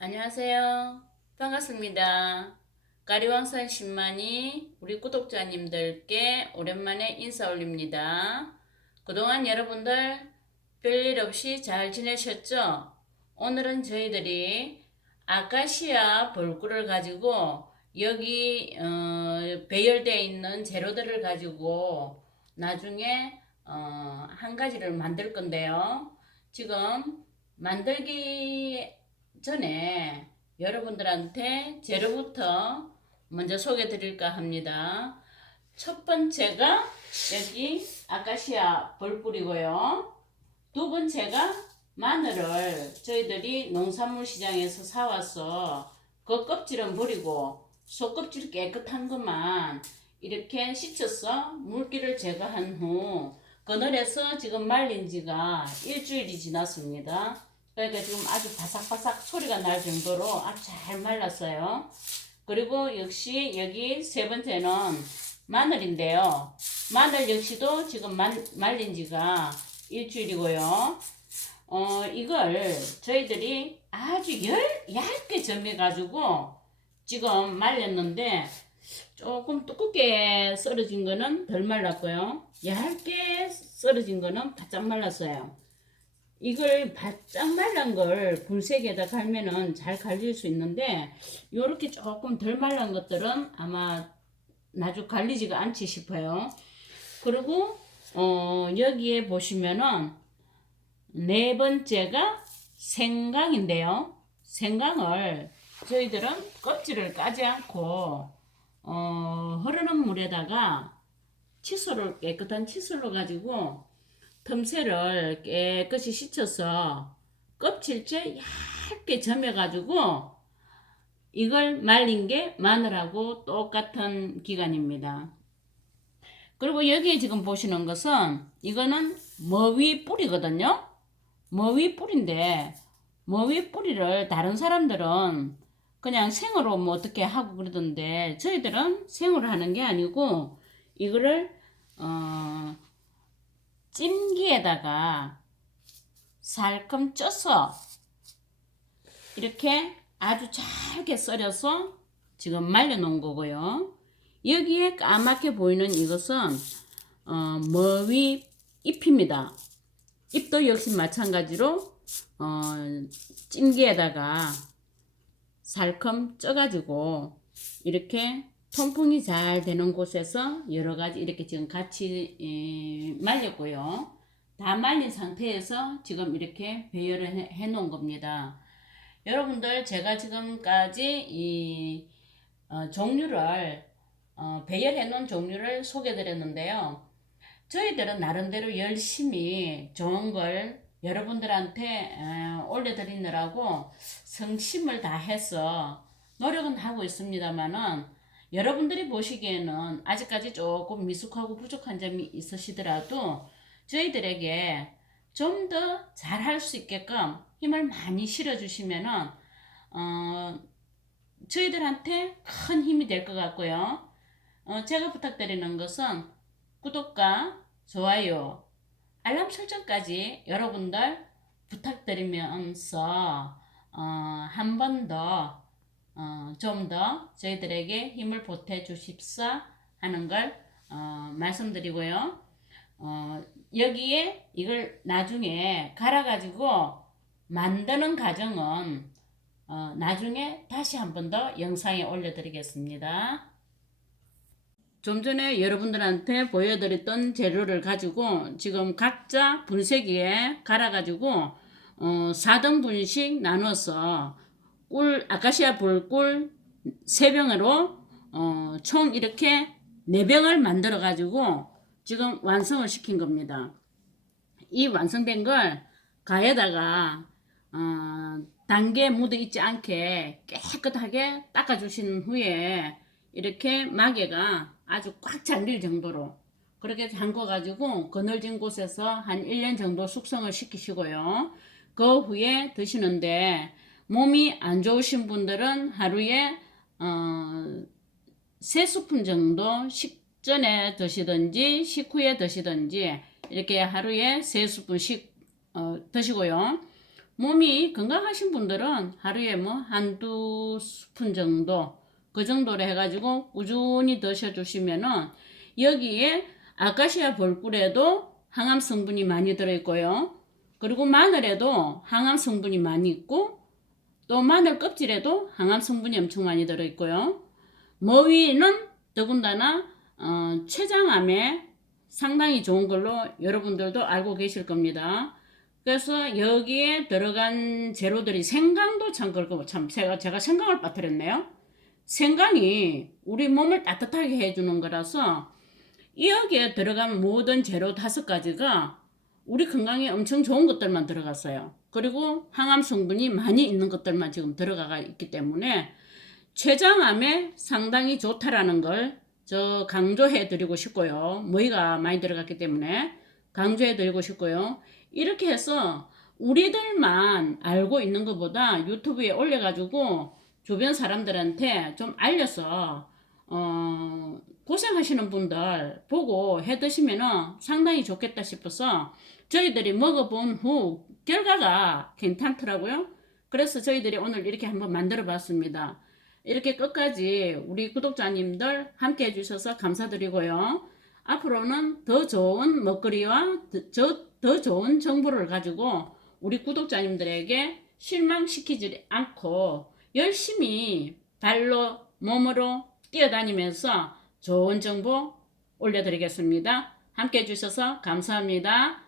안녕하세요. 반갑습니다. 까리왕산 10만이 우리 구독자님들께 오랜만에 인사 올립니다. 그동안 여러분들 별일 없이 잘 지내셨죠? 오늘은 저희들이 아카시아 벌꿀을 가지고 여기 어, 배열되어 있는 재료들을 가지고 나중에 어, 한 가지를 만들 건데요. 지금 만들기 전에 여러분들한테 재료부터 먼저 소개 드릴까 합니다. 첫 번째가 여기 아카시아 벌꿀이고요. 두 번째가 마늘을 저희들이 농산물 시장에서 사와서 그 껍질은 버리고 속껍질 깨끗한 것만 이렇게 씻어서 물기를 제거한 후 그늘에서 지금 말린 지가 일주일이 지났습니다. 그러니까 지금 아주 바삭바삭 소리가 날 정도로 아주 잘 말랐어요. 그리고 역시 여기 세 번째는 마늘인데요. 마늘 역시도 지금 말, 말린 지가 일주일이고요. 어, 이걸 저희들이 아주 열, 얇게 점해가지고 지금 말렸는데 조금 두껍게 썰어진 거는 덜 말랐고요. 얇게 썰어진 거는 바짝 말랐어요. 이걸 바짝 말란 걸 불색에다 갈면은 잘 갈릴 수 있는데 요렇게 조금 덜 말란 것들은 아마 나중 갈리지가 않지 싶어요. 그리고 어 여기에 보시면은 네 번째가 생강인데요. 생강을 저희들은 껍질을 까지 않고 어 흐르는 물에다가 칫솔을 깨끗한 칫솔로 가지고 틈새를 깨끗이 씻어서 껍질째 얇게 점여가지고 이걸 말린 게 마늘하고 똑같은 기간입니다. 그리고 여기에 지금 보시는 것은 이거는 머위 뿌리거든요. 머위 뿌리인데 머위 뿌리를 다른 사람들은 그냥 생으로 뭐 어떻게 하고 그러던데 저희들은 생으로 하는 게 아니고 이거를 어 찜기에다가 살금 쪄서 이렇게 아주 잘게 썰어서 지금 말려놓은 거고요. 여기에 까맣게 보이는 이것은 어, 머위 잎입니다. 잎도 역시 마찬가지로 어, 찜기에다가 살금 쪄가지고 이렇게 통풍이 잘 되는 곳에서 여러 가지 이렇게 지금 같이 에, 말렸고요. 다 말린 상태에서 지금 이렇게 배열을 해, 해 놓은 겁니다. 여러분들 제가 지금까지 이 어, 종류를 어, 배열해 놓은 종류를 소개해 드렸는데요. 저희들은 나름대로 열심히 좋은 걸 여러분들한테 에, 올려드리느라고 성심을 다해서 노력은 하고 있습니다만은 여러분들이 보시기에는 아직까지 조금 미숙하고 부족한 점이 있으시더라도 저희들에게 좀 더 잘할 수 있게끔 힘을 많이 실어주시면은 어, 저희들한테 큰 힘이 될 것 같고요. 어, 제가 부탁드리는 것은 구독과 좋아요, 알람 설정까지 여러분들 부탁드리면서 어, 한번더 어, 좀 더 저희들에게 힘을 보태 주십사 하는 걸 어, 말씀드리고요. 어, 여기에 이걸 나중에 갈아가지고 만드는 과정은 어, 나중에 다시 한 번 더 영상에 올려드리겠습니다. 좀 전에 여러분들한테 보여드렸던 재료를 가지고 지금 각자 분쇄기에 갈아가지고 어, 4등 분씩 나눠서 꿀 아카시아 불꿀 3병으로 어, 총 이렇게 4병을 만들어 가지고 지금 완성을 시킨 겁니다. 이 완성된 걸 가에다가 어, 단계 묻어 있지 않게 깨끗하게 닦아 주신 후에 이렇게 마개가 아주 꽉 잠길 정도로 그렇게 잠궈 가지고 그늘진 곳에서 한 1년 정도 숙성을 시키시고요. 그 후에 드시는데 몸이 안 좋으신 분들은 하루에 어, 세 스푼 정도 식전에 드시든지 식후에 드시든지 이렇게 하루에 세 스푼씩 어, 드시고요. 몸이 건강하신 분들은 하루에 뭐 한두 스푼 정도 그 정도로 해가지고 꾸준히 드셔주시면은 여기에 아카시아 벌꿀에도 항암 성분이 많이 들어있고요. 그리고 마늘에도 항암 성분이 많이 있고 또 마늘 껍질에도 항암 성분이 엄청 많이 들어있고요. 머위는 더군다나 어, 췌장암에 상당히 좋은 걸로 여러분들도 알고 계실 겁니다. 그래서 여기에 들어간 재료들이 생강도 참 그렇고 참 제가 제가 생강을 빠뜨렸네요. 생강이 우리 몸을 따뜻하게 해주는 거라서 여기에 들어간 모든 재료 다섯 가지가 우리 건강에 엄청 좋은 것들만 들어갔어요. 그리고 항암 성분이 많이 있는 것들만 지금 들어가 있기 때문에 췌장암에 상당히 좋다라는 걸 저 강조해 드리고 싶고요. 뭐이가 많이 들어갔기 때문에 강조해 드리고 싶고요. 이렇게 해서 우리들만 알고 있는 것보다 유튜브에 올려가지고 주변 사람들한테 좀 알려서 어, 고생하시는 분들 보고 해 드시면은 상당히 좋겠다 싶어서 저희들이 먹어본 후 결과가 괜찮더라고요. 그래서 저희들이 오늘 이렇게 한번 만들어 봤습니다. 이렇게 끝까지 우리 구독자님들 함께 해주셔서 감사드리고요. 앞으로는 더 좋은 먹거리와 더, 저- 더 좋은 정보를 가지고 우리 구독자님들에게 실망시키지 않고 열심히 발로 몸으로 뛰어다니면서 좋은 정보 올려드리겠습니다. 함께 해주셔서 감사합니다.